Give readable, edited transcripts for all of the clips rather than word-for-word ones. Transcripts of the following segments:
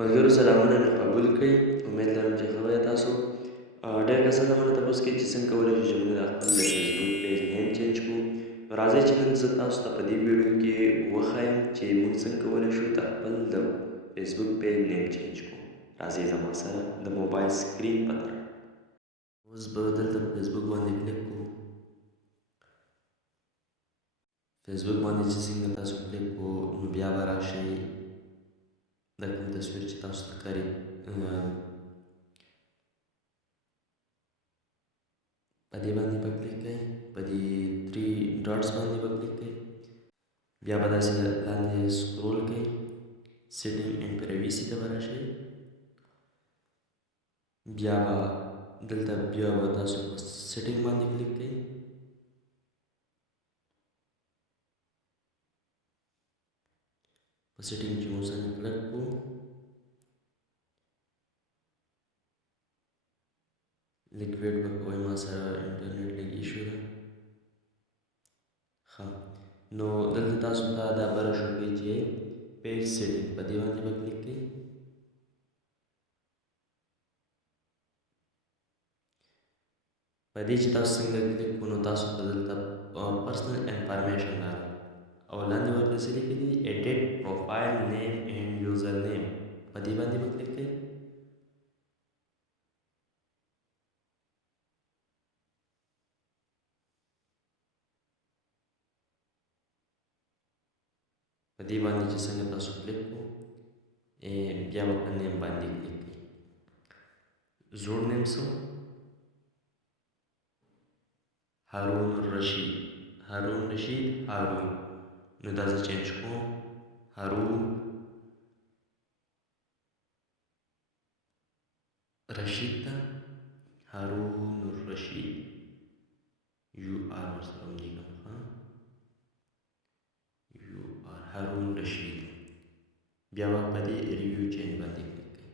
ملګرو سلامونه مې قبول کړئ. امید لرم چې ښه به تاسو. ډېر کسان زمانه تپوس کوي چې څنګه کولی شو چې موږ د خپل د فیسبوک پیج نیم چینج کړو. نو راځئ چې نن زه تاسو ته په دې ویډیو کې وښایم چې موږ څنګه کولی شو د خپل د فیسبوک پیج نیم چینج کړو. راځئ زما سره د موبایل سکرین په طرف. اوس به دلته په فیسبوک باندې کلیک کوو. فیسبوک باندې چې څنګه تاسو کلیک کوو نو بیا به راشئ دا کوم تصویر چې تاسو ته ښکاري په دې باندې به کلیک کړئ، په دې 3 ډاټس باندې به کلیک کړئ، بیا به داسې لاندې سکرول کړئ، سیټینګ اینډ پرایویسي ته به راشئ، بیا به تاسو په سیټینګ باندې کلیک کړئ. په سیټینګ کې مو څنګه کلیک کړو لږ ویټ به کوئ، ما سره انټرنیټ لږ ایشو ده. ښه نو دلته تاسو ته دا بره شو کوي چې پیج سیټینګ، په دې باندې به کلیک کړئ. په دې چې تاسو څنګه کلیک کړو نو تاسو ته دلته پرسنل انفارمیشن راغلی او لاندې ورپسې لیکلي دي ایډیټ پروفایل نیم اینډ یوزر نیم، په دې باندې به کلیک کړئ. په دې باندې چې څنګه تاسو کلیک کړو بیا به په نیم باندې کلیک کړئ. زوړ نیم څه هارون رشید نو دا زه چینج کوم هارون رشید ته هارون رشید یو آر ورسره ولیکم یو آر هارون رشید. بیا به په دې ریویو چینج باندې کلیک کړئ.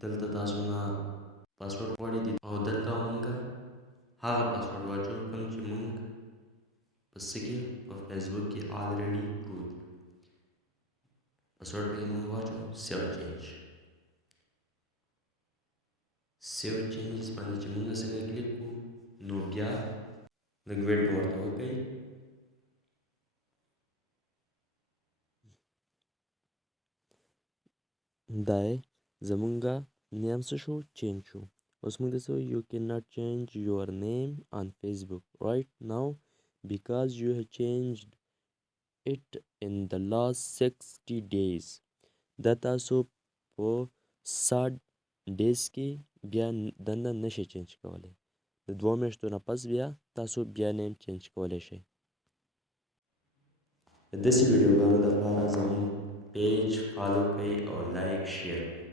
دلته تاسو نه پاسورډ غواړي او دلته مونږ هغه پاسورډ واچوو کوم چې مونږ په څه کې په فیسبوک کې آلریډي پروت دی. پاسورډ پکې مونږ واچوو سیو چینجز باندې چې مونږ څنګه کلیک کړو نو بیا لږ ویټ به ورته وکړئ. دا یې زمونږه نیم څه شو چینج شو. اوس موږ داسې وایو you cannot change your name on Facebook right now because you have changed it in the last 60 days. دا تاسو په 60 ډیز کې بیا دنده نشئ چینج کولی. د 2 میاشتو نه پس بیا تاسو بیا نیم چینج کولی شئ. د داسې ویډیوګانو دپاره زموږ پیج فالو کړئ او لایک شیر کړئ.